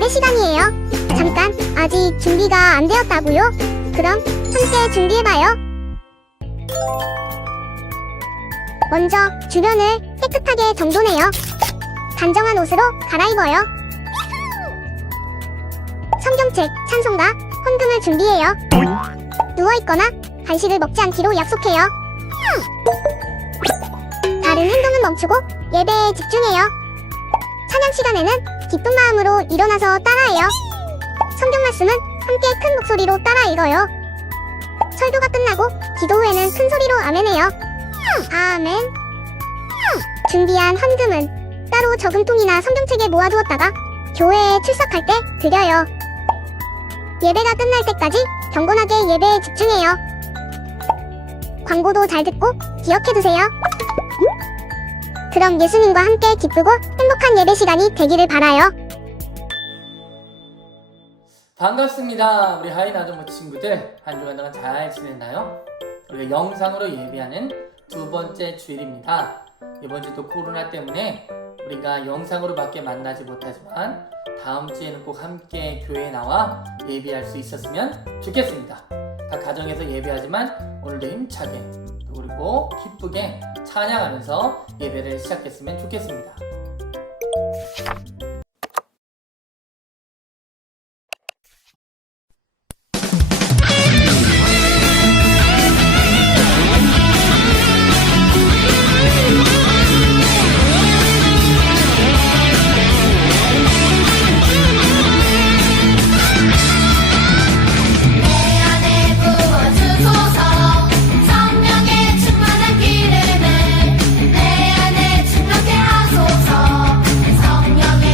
예배 시간이에요. 잠깐, 아직 준비가 안 되었다고요? 그럼 함께 준비해봐요. 먼저 주변을 깨끗하게 정돈해요. 단정한 옷으로 갈아입어요. 성경책, 찬송가, 헌금을 준비해요. 누워있거나 간식을 먹지 않기로 약속해요. 다른 행동은 멈추고 예배에 집중해요. 찬양 시간에는 기쁜 마음으로 일어나서 따라해요. 성경 말씀은 함께 큰 목소리로 따라 읽어요. 설교가 끝나고 기도 후에는 큰 소리로 아멘해요. 아멘. 준비한 헌금은 따로 저금통이나 성경책에 모아두었다가 교회에 출석할 때 드려요. 예배가 끝날 때까지 경건하게 예배에 집중해요. 광고도 잘 듣고 기억해두세요. 그럼 예수님과 함께 기쁘고 행복한 예배 시간이 되기를 바라요. 반갑습니다. 우리 하인 아동부 친구들, 한 주간 동안 잘 지냈나요? 우리가 영상으로 예배하는 두 번째 주일입니다. 이번 주도 코로나 때문에 우리가 영상으로밖에 만나지 못하지만 다음 주에는 꼭 함께 교회에 나와 예배할 수 있었으면 좋겠습니다. 각 가정에서 예배하지만 오늘도 힘차게 또 그리고 기쁘게 찬양하면서 예배를 시작했으면 좋겠습니다. 성령의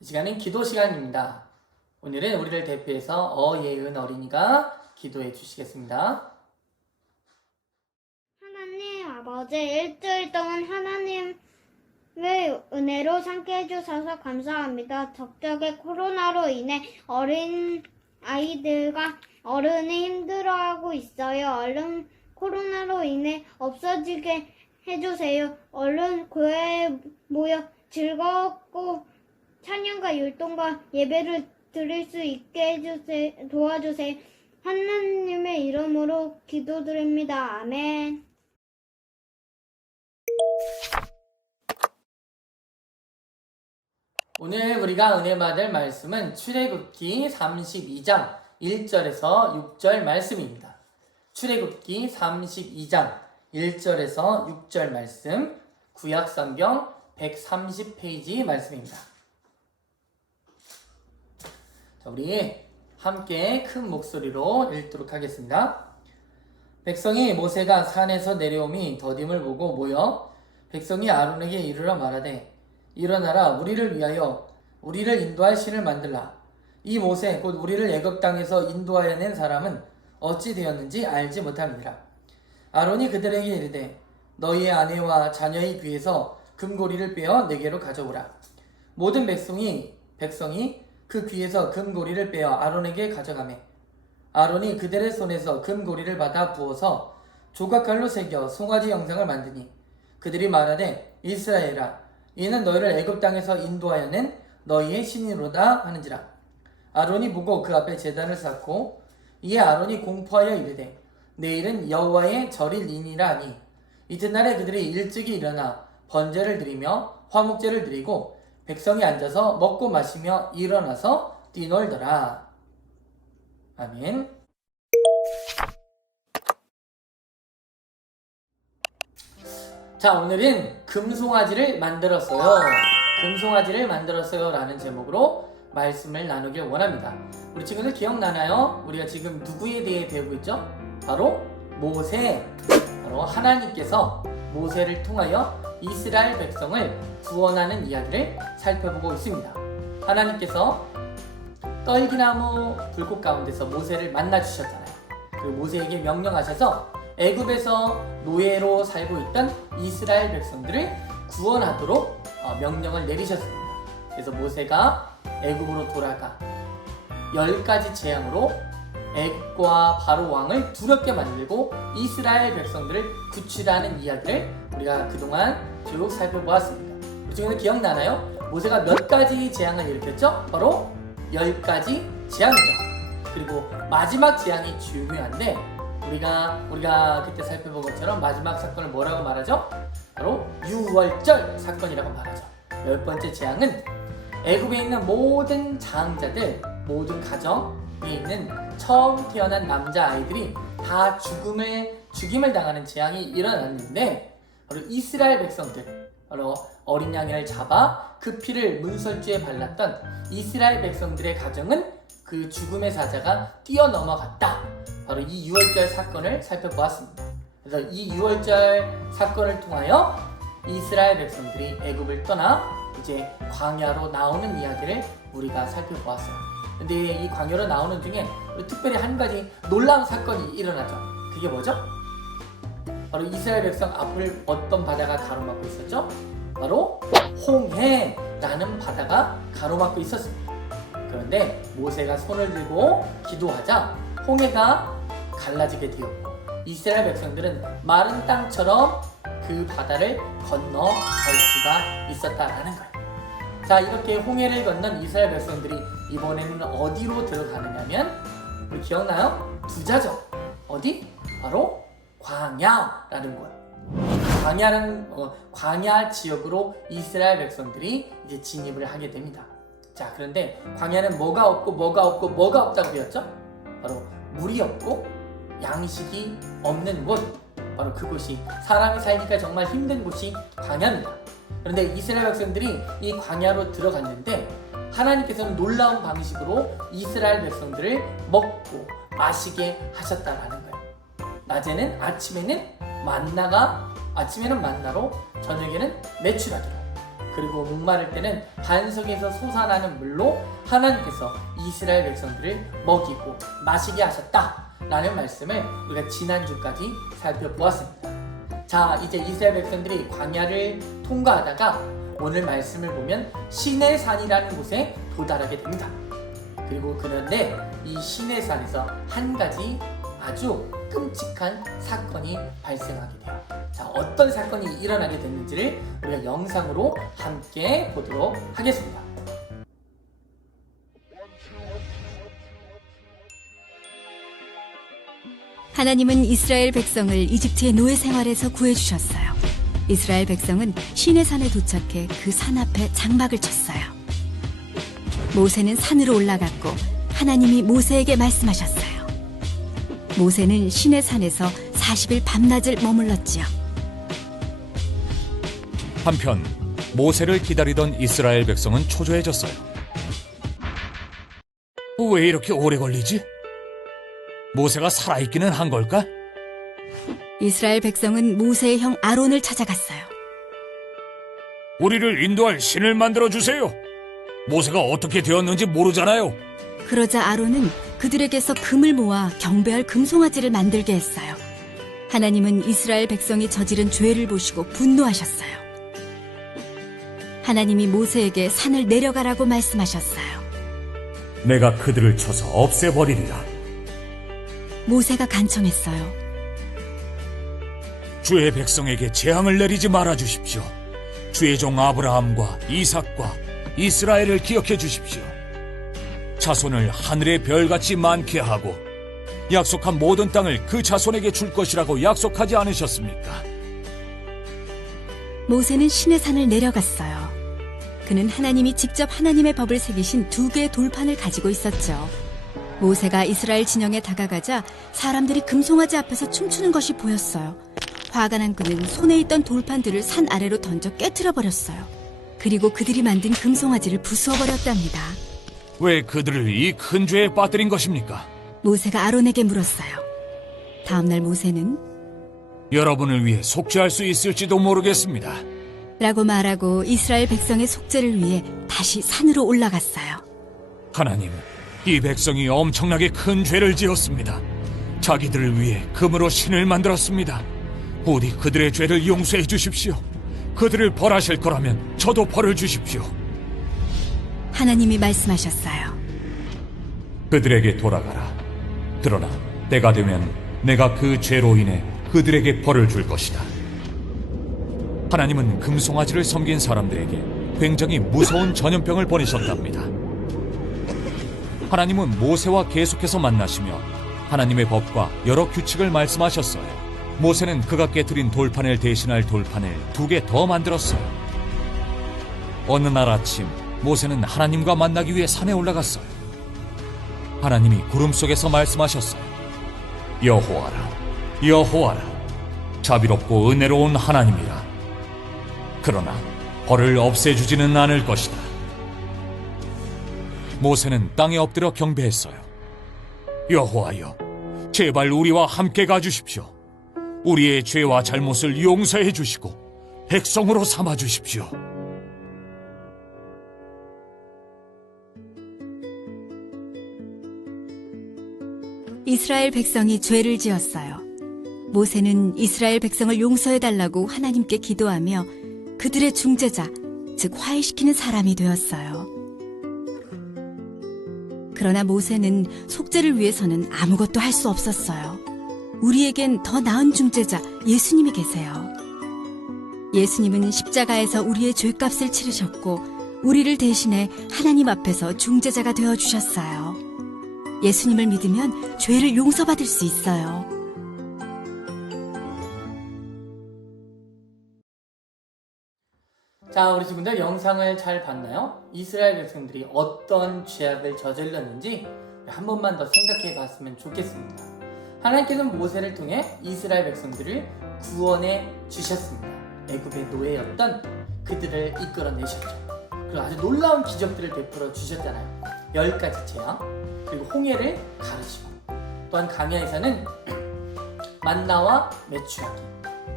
이 시간은 기도 시간입니다. 오늘은 우리를 대표해서 어예은 어린이가 기도해 주시겠습니다. 하나님 아버지, 일주일 동안 하나님의 은혜로 함께 해주셔서 감사합니다. 적적의 코로나로 인해 어린 아이들과 어른이 힘들어하고 있어요. 얼른 코로나로 인해 없어지게 해주세요. 얼른 교회에 모여 즐겁고 찬양과 율동과 예배를 드릴 수 있게 도와주세요. 하나님의 이름으로 기도드립니다. 아멘. 오늘 우리가 은혜 받을 말씀은 출애굽기 32장 1절에서 6절 말씀입니다. 출애굽기 32장 1절에서 6절 말씀, 구약성경 130페이지 말씀입니다. 자, 우리 함께 큰 목소리로 읽도록 하겠습니다. 백성이 모세가 산에서 내려오미 더딤을 보고 모여 백성이 아론에게 이르러 말하되 일어나라, 우리를 위하여 우리를 인도할 신을 만들라. 이 모세 곧 우리를 애굽 땅에서 인도하여 낸 사람은 어찌 되었는지 알지 못함이니라. 아론이 그들에게 이르되 너희의 아내와 자녀의 귀에서 금고리를 빼어 내게로 가져오라. 모든 백성이 그 귀에서 금고리를 빼어 아론에게 가져가매 아론이 그들의 손에서 금고리를 받아 부어서 조각칼로 새겨 송아지 형상을 만드니 그들이 말하되 이스라엘아, 이는 너희를 애굽 땅에서 인도하여 낸 너희의 신이로다 하는지라. 아론이 보고 그 앞에 제단을 쌓고 이에 아론이 공포하여 이르되 내일은 여호와의 절일이니라 하니 이튿날에 그들이 일찍이 일어나 번제를 드리며 화목제를 드리고 백성이 앉아서 먹고 마시며 일어나서 뛰놀더라. 아멘. 자, 오늘은 금송아지를 만들었어요. 금송아지를 만들었어요 라는 제목으로 말씀을 나누길 원합니다. 우리 친구들 기억나나요? 우리가 지금 누구에 대해 배우고 있죠? 바로 모세. 바로 하나님께서 모세를 통하여 이스라엘 백성을 구원하는 이야기를 살펴보고 있습니다. 하나님께서 떨기나무 불꽃 가운데서 모세를 만나 주셨잖아요. 그리고 모세에게 명령하셔서 애굽에서 노예로 살고 있던 이스라엘 백성들을 구원하도록 명령을 내리셨습니다. 그래서 모세가 애굽으로 돌아가 10가지 재앙으로 애굽과 바로 왕을 두렵게 만들고 이스라엘 백성들을 구출하는 이야기를 우리가 그동안 쭉 살펴보았습니다. 우리 친구들 기억나나요? 모세가 몇 가지 재앙을 일으켰죠? 바로 10가지 재앙이죠. 그리고 마지막 재앙이 중요한데 우리가 그때 살펴본 것처럼 마지막 사건을 뭐라고 말하죠? 바로 유월절 사건이라고 말하죠. 10번째 재앙은 애굽에 있는 모든 장자들, 모든 가정에 있는 처음 태어난 남자아이들이 다 죽임을 당하는 재앙이 일어났는데 바로 이스라엘 백성들, 바로 어린 양이를 잡아 그 피를 문설주에 발랐던 이스라엘 백성들의 가정은 그 죽음의 사자가 뛰어넘어갔다. 바로 이 유월절 사건을 살펴보았습니다. 그래서 이 유월절 사건을 통하여 이스라엘 백성들이 애굽을 떠나 이제 광야로 나오는 이야기를 우리가 살펴보았어요. 근데 이 광야로 나오는 중에 특별히 한 가지 놀라운 사건이 일어나죠. 그게 뭐죠? 바로 이스라엘 백성 앞을 어떤 바다가 가로막고 있었죠? 바로 홍해라는 바다가 가로막고 있었습니다. 그런데 모세가 손을 들고 기도하자 홍해가 갈라지게 되었고 이스라엘 백성들은 마른 땅처럼 그 바다를 건너갈 수가 있었다라는 거예요. 자, 이렇게 홍해를 건넌 이스라엘 백성들이 이번에는 어디로 들어가느냐면 우리 기억나요? 두자죠. 어디? 바로 광야라는 곳. 광야 지역으로 이스라엘 백성들이 이제 진입을 하게 됩니다. 자, 그런데 광야는 뭐가 없다고 되었죠? 바로 물이 없고 양식이 없는 곳, 바로 그곳이 사람이 살기가 정말 힘든 곳이 광야입니다. 그런데 이스라엘 백성들이 이 광야로 들어갔는데 하나님께서는 놀라운 방식으로 이스라엘 백성들을 먹고 마시게 하셨다라는 거예요. 낮에는 아침에는 만나로, 저녁에는 메추라기로. 그리고 목마를 때는 반석에서 솟아나는 물로 하나님께서 이스라엘 백성들을 먹이고 마시게 하셨다라는 말씀을 우리가 지난주까지 살펴보았습니다. 자, 이제 이스라엘 백성들이 광야를 통과하다가 오늘 말씀을 보면 시내산이라는 곳에 도달하게 됩니다. 그리고 그런데 이 시내산에서 한 가지 아주 끔찍한 사건이 발생하게 돼요. 자, 어떤 사건이 일어나게 됐는지를 우리가 영상으로 함께 보도록 하겠습니다. 하나님은 이스라엘 백성을 이집트의 노예 생활에서 구해주셨어요. 이스라엘 백성은 시내산에 도착해 그 산 앞에 장막을 쳤어요. 모세는 산으로 올라갔고 하나님이 모세에게 말씀하셨어요. 모세는 시내산에서 40일 밤낮을 머물렀지요. 한편 모세를 기다리던 이스라엘 백성은 초조해졌어요. 왜 이렇게 오래 걸리지? 모세가 살아있기는 한 걸까? 이스라엘 백성은 모세의 형 아론을 찾아갔어요. 우리를 인도할 신을 만들어 주세요. 모세가 어떻게 되었는지 모르잖아요. 그러자 아론은 그들에게서 금을 모아 경배할 금송아지를 만들게 했어요. 하나님은 이스라엘 백성이 저지른 죄를 보시고 분노하셨어요. 하나님이 모세에게 산을 내려가라고 말씀하셨어요. 내가 그들을 쳐서 없애버리리라. 모세가 간청했어요. 주의 백성에게 재앙을 내리지 말아 주십시오. 주의 종 아브라함과 이삭과 이스라엘을 기억해 주십시오. 자손을 하늘의 별같이 많게 하고 약속한 모든 땅을 그 자손에게 줄 것이라고 약속하지 않으셨습니까? 모세는 시내산을 내려갔어요. 그는 하나님이 직접 하나님의 법을 새기신 2개의 돌판을 가지고 있었죠. 모세가 이스라엘 진영에 다가가자 사람들이 금송아지 앞에서 춤추는 것이 보였어요. 화가 난 그는 손에 있던 돌판들을 산 아래로 던져 깨트려 버렸어요. 그리고 그들이 만든 금송아지를 부수어 버렸답니다. 왜 그들을 이 큰 죄에 빠뜨린 것입니까? 모세가 아론에게 물었어요. 다음날 모세는 여러분을 위해 속죄할 수 있을지도 모르겠습니다. 라고 말하고 이스라엘 백성의 속죄를 위해 다시 산으로 올라갔어요. 하나님, 이 백성이 엄청나게 큰 죄를 지었습니다. 자기들을 위해 금으로 신을 만들었습니다. 부디 그들의 죄를 용서해 주십시오. 그들을 벌하실 거라면 저도 벌을 주십시오. 하나님이 말씀하셨어요. 그들에게 돌아가라. 그러나 때가 되면 내가 그 죄로 인해 그들에게 벌을 줄 것이다. 하나님은 금송아지를 섬긴 사람들에게 굉장히 무서운 전염병을 보내셨답니다. 하나님은 모세와 계속해서 만나시며 하나님의 법과 여러 규칙을 말씀하셨어요. 모세는 그가 깨트린 돌판을 대신할 돌판을 2개 더 만들었어요. 어느 날 아침 모세는 하나님과 만나기 위해 산에 올라갔어요. 하나님이 구름 속에서 말씀하셨어요. 여호와라, 여호와라, 자비롭고 은혜로운 하나님이라. 그러나 벌을 없애주지는 않을 것이다. 모세는 땅에 엎드려 경배했어요. 여호와여, 제발 우리와 함께 가주십시오. 우리의 죄와 잘못을 용서해 주시고 백성으로 삼아 주십시오. 이스라엘 백성이 죄를 지었어요. 모세는 이스라엘 백성을 용서해달라고 하나님께 기도하며 그들의 중재자, 즉 화해시키는 사람이 되었어요. 그러나 모세는 속죄를 위해서는 아무것도 할 수 없었어요. 우리에겐 더 나은 중재자 예수님이 계세요. 예수님은 십자가에서 우리의 죄값을 치르셨고 우리를 대신해 하나님 앞에서 중재자가 되어주셨어요. 예수님을 믿으면 죄를 용서받을 수 있어요. 자, 우리 친구들 영상을 잘 봤나요? 이스라엘 백성들이 어떤 죄악을 저질렀는지 한 번만 더 생각해 봤으면 좋겠습니다. 하나님께서는 모세를 통해 이스라엘 백성들을 구원해 주셨습니다. 애굽의 노예였던 그들을 이끌어내셨죠. 그리고 아주 놀라운 기적들을 베풀어 주셨잖아요. 10가지 재앙, 그리고 홍해를 가르시고, 또한 광야에서는 만나와 메추라기,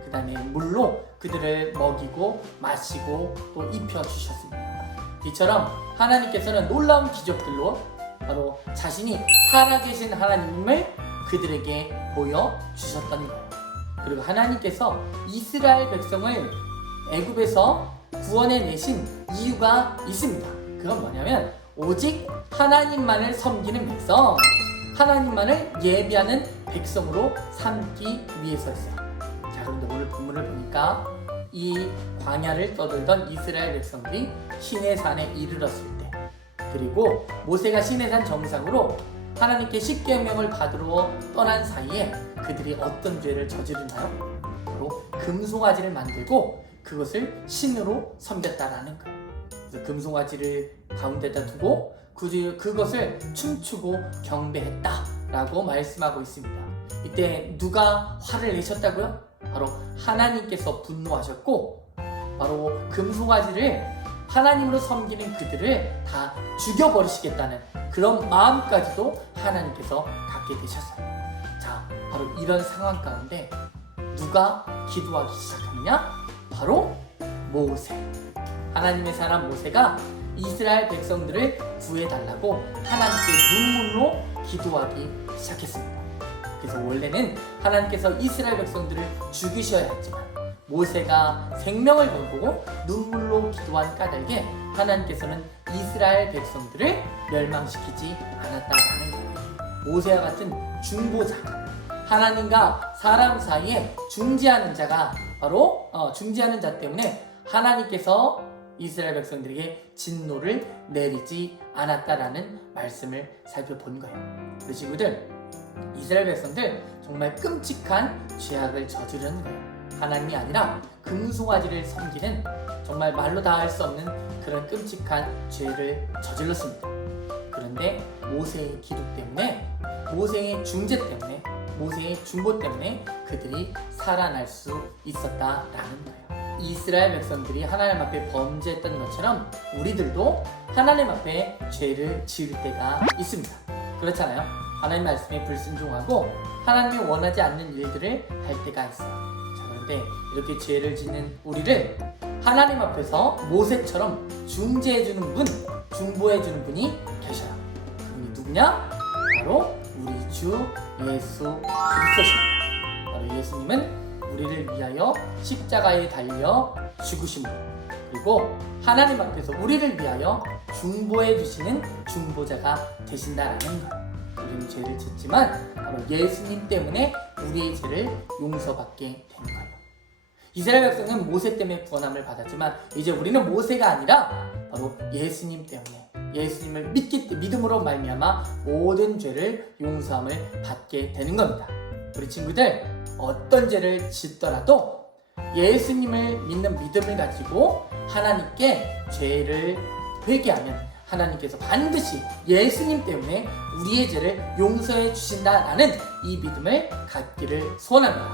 그 다음에 물로 그들을 먹이고 마시고 또 입혀주셨습니다. 이처럼 하나님께서는 놀라운 기적들로 바로 자신이 살아계신 하나님을 그들에게 보여주셨던 거예요. 그리고 하나님께서 이스라엘 백성을 애굽에서 구원해내신 이유가 있습니다. 그건 뭐냐면 오직 하나님만을 섬기는 백성, 하나님만을 예비하는 백성으로 삼기 위해서였어요. 자, 그런데 오늘 본문을 보니까 이 광야를 떠돌던 이스라엘 백성들이 시내산에 이르렀을 때, 그리고 모세가 시내산 정상으로 하나님께 십계명을 받으러 떠난 사이에 그들이 어떤 죄를 저지르나요? 바로 금송아지를 만들고 그것을 신으로 섬겼다라는 거예요. 그래서 금송아지를 가운데다 두고 그것을 춤추고 경배했다라고 말씀하고 있습니다. 이때 누가 화를 내셨다고요? 바로 하나님께서 분노하셨고, 바로 금송아지를 하나님으로 섬기는 그들을 다 죽여버리시겠다는 그런 마음까지도 하나님께서 갖게 되셨어요. 자, 바로 이런 상황 가운데 누가 기도하기 시작하느냐? 바로 모세. 하나님의 사람 모세가 이스라엘 백성들을 구해달라고 하나님께 눈물로 기도하기 시작했습니다. 그래서 원래는 하나님께서 이스라엘 백성들을 죽이셔야 했지만 모세가 생명을 걸고 눈물로 기도한 까닭에 하나님께서는 이스라엘 백성들을 멸망시키지 않았다라는 거예요. 모세와 같은 중보자, 하나님과 사람 사이에 중재하는 자가 바로 중재하는 자 때문에 하나님께서 이스라엘 백성들에게 진노를 내리지 않았다라는 말씀을 살펴본 거예요. 그 친구들, 이스라엘 백성들 정말 끔찍한 죄악을 저지르는 거예요. 하나님이 아니라 금송아지를 섬기는 정말 말로 다 할 수 없는 그런 끔찍한 죄를 저질렀습니다. 그런데 모세의 기도 때문에, 모세의 중재 때문에, 모세의 중보 때문에 그들이 살아날 수 있었다라는 거예요. 이스라엘 백성들이 하나님 앞에 범죄했던 것처럼 우리들도 하나님 앞에 죄를 지을 때가 있습니다. 그렇잖아요. 하나님 말씀에 불순종하고 하나님이 원하지 않는 일들을 할 때가 있어요. 자, 그런데 이렇게 죄를 짓는 우리를 하나님 앞에서 모세처럼 중재해주는 분, 중보해주는 분이 계셔요. 그분이 누구냐? 바로 우리 주 예수 그리스도십니다. 바로 예수님은 우리를 위하여 십자가에 달려 죽으신 분, 그리고 하나님 앞에서 우리를 위하여 중보해 주시는 중보자가 되신다라는 거예요. 우리는 죄를 짓지만 바로 예수님 때문에 우리의 죄를 용서받게 되는 거예요. 이스라엘 백성은 모세 때문에 구원함을 받았지만 이제 우리는 모세가 아니라 바로 예수님 때문에, 예수님을 믿음으로 말미암아 모든 죄를 용서함을 받게 되는 겁니다. 우리 친구들, 어떤 죄를 짓더라도 예수님을 믿는 믿음을 가지고 하나님께 죄를 회개하면 하나님께서 반드시 예수님 때문에 우리의 죄를 용서해 주신다라는 이 믿음을 갖기를 소원합니다.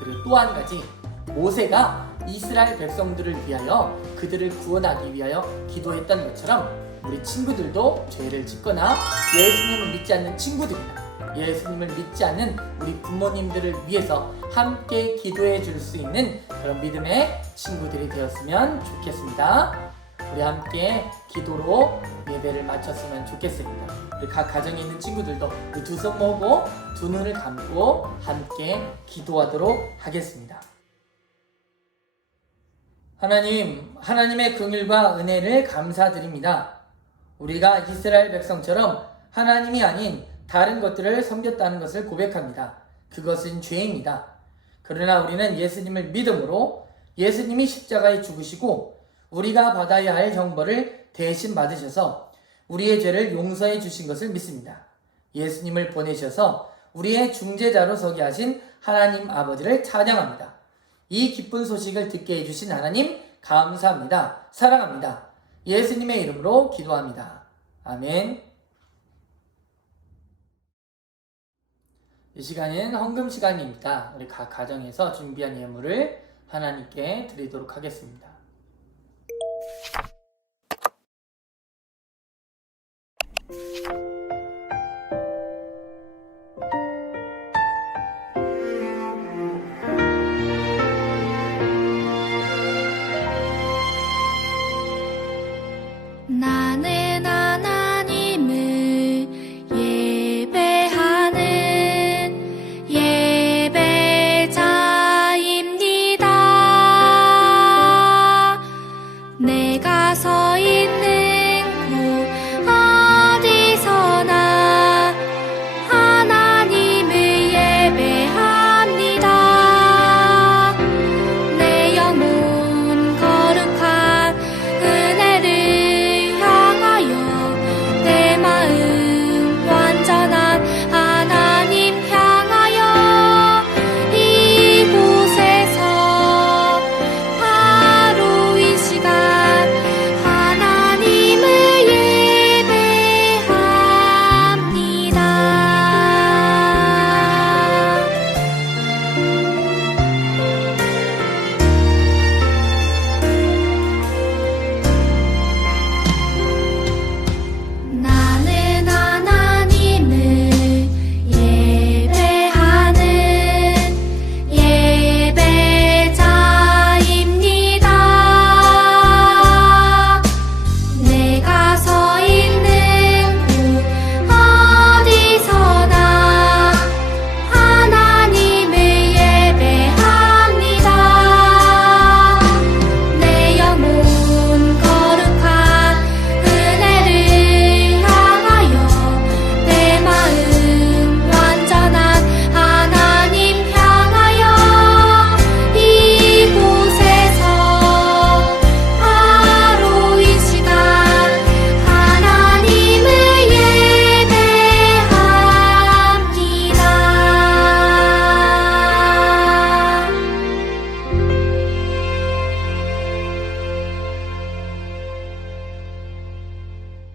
그리고 또 한 가지, 모세가 이스라엘 백성들을 위하여 그들을 구원하기 위하여 기도했던 것처럼 우리 친구들도 죄를 짓거나 예수님을 믿지 않는 친구들이나 예수님을 믿지 않는 우리 부모님들을 위해서 함께 기도해 줄 수 있는 그런 믿음의 친구들이 되었으면 좋겠습니다. 우리 함께 기도로 예배를 마쳤으면 좋겠습니다. 우리 각 가정에 있는 친구들도 두 손 모으고 두 눈을 감고 함께 기도하도록 하겠습니다. 하나님, 하나님의 긍휼과 은혜를 감사드립니다. 우리가 이스라엘 백성처럼 하나님이 아닌 다른 것들을 섬겼다는 것을 고백합니다. 그것은 죄입니다. 그러나 우리는 예수님을 믿음으로 예수님이 십자가에 죽으시고 우리가 받아야 할 형벌을 대신 받으셔서 우리의 죄를 용서해 주신 것을 믿습니다. 예수님을 보내셔서 우리의 중재자로 서게 하신 하나님 아버지를 찬양합니다. 이 기쁜 소식을 듣게 해주신 하나님 감사합니다. 사랑합니다. 예수님의 이름으로 기도합니다. 아멘. 이 시간은 헌금 시간입니다. 우리 각 가정에서 준비한 예물을 하나님께 드리도록 하겠습니다.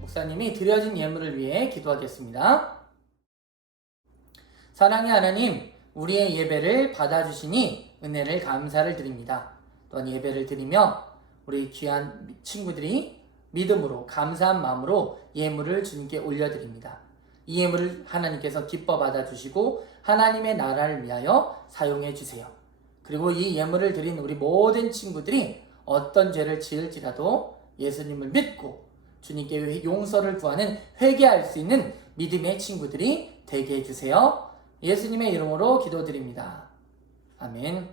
목사님이 드려진 예물을 위해 기도하겠습니다. 사랑의 하나님, 우리의 예배를 받아주시니 은혜를 감사를 드립니다. 또한 예배를 드리며 우리 귀한 친구들이 믿음으로 감사한 마음으로 예물을 주님께 올려드립니다. 이 예물을 하나님께서 기뻐 받아주시고 하나님의 나라를 위하여 사용해 주세요. 그리고 이 예물을 드린 우리 모든 친구들이 어떤 죄를 지을지라도 예수님을 믿고 주님께 용서를 구하는 회개할 수 있는 믿음의 친구들이 되게 해주세요. 예수님의 이름으로 기도드립니다. 아멘.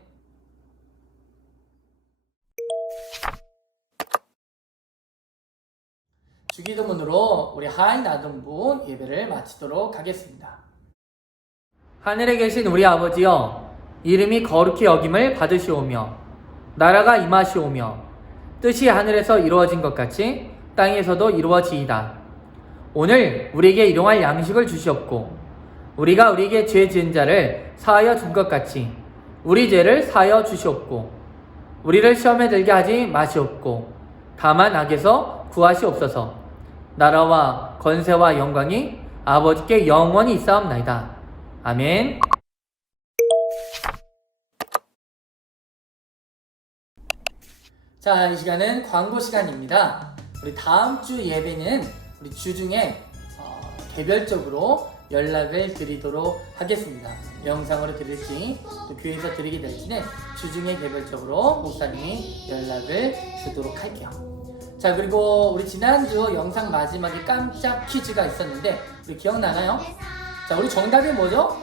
주기도문으로 우리 하인 아동부 예배를 마치도록 하겠습니다. 하늘에 계신 우리 아버지여, 이름이 거룩히 여김을 받으시오며 나라가 임하시오며 뜻이 하늘에서 이루어진 것 같이 땅에서도 이루어지이다. 오늘 우리에게 일용할 양식을 주시옵고 우리가 우리에게 죄 지은 자를 사하여 준 것 같이 우리 죄를 사하여 주시옵고 우리를 시험에 들게 하지 마시옵고 다만 악에서 구하시옵소서. 나라와 권세와 영광이 아버지께 영원히 있사옵나이다. 아멘. 자, 이 시간은 광고 시간입니다. 우리 다음 주 예배는 우리 주중에 개별적으로 연락을 드리도록 하겠습니다. 영상으로 드릴지 또 교회에서 드리게 될지는 주중에 개별적으로 목사님이 연락을 주도록 할게요. 자, 그리고 우리 지난주 영상 마지막에 깜짝 퀴즈가 있었는데 우리 기억나나요? 자, 우리 정답이 뭐죠?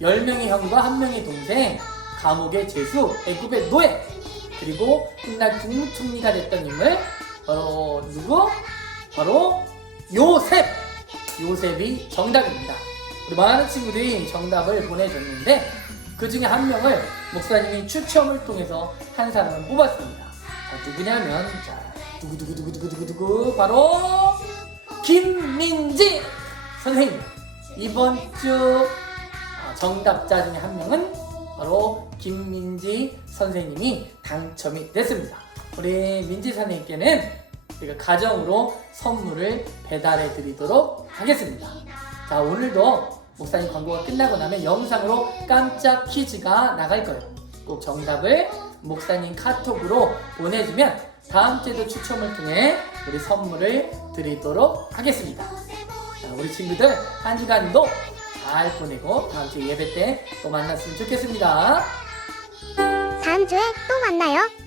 10명의 형과 1명의 동생, 감옥의 죄수, 애굽의 노예, 그리고 훗날 국무총리가 됐던 인물 바로 누구? 바로 요셉! 요셉이 정답입니다. 우리 많은 친구들이 정답을 보내줬는데 그 중에 1명을 목사님이 추첨을 통해서 한 사람을 뽑았습니다. 자, 누구냐면 누구 바로 김민지 선생님. 이번 주 정답자 중에 1명은 바로 김민지 선생님이 당첨이 됐습니다. 우리 민지 선생님께는 우리가 가정으로 선물을 배달해 드리도록 하겠습니다. 자, 오늘도 목사님 광고가 끝나고 나면 영상으로 깜짝 퀴즈가 나갈 거예요. 꼭 정답을 목사님 카톡으로 보내주면 다음 주에도 추첨을 통해 우리 선물을 드리도록 하겠습니다. 자, 우리 친구들 한 주간도 잘 보내고 다음 주 예배 때 또 만났으면 좋겠습니다. 다음 주에 또 만나요.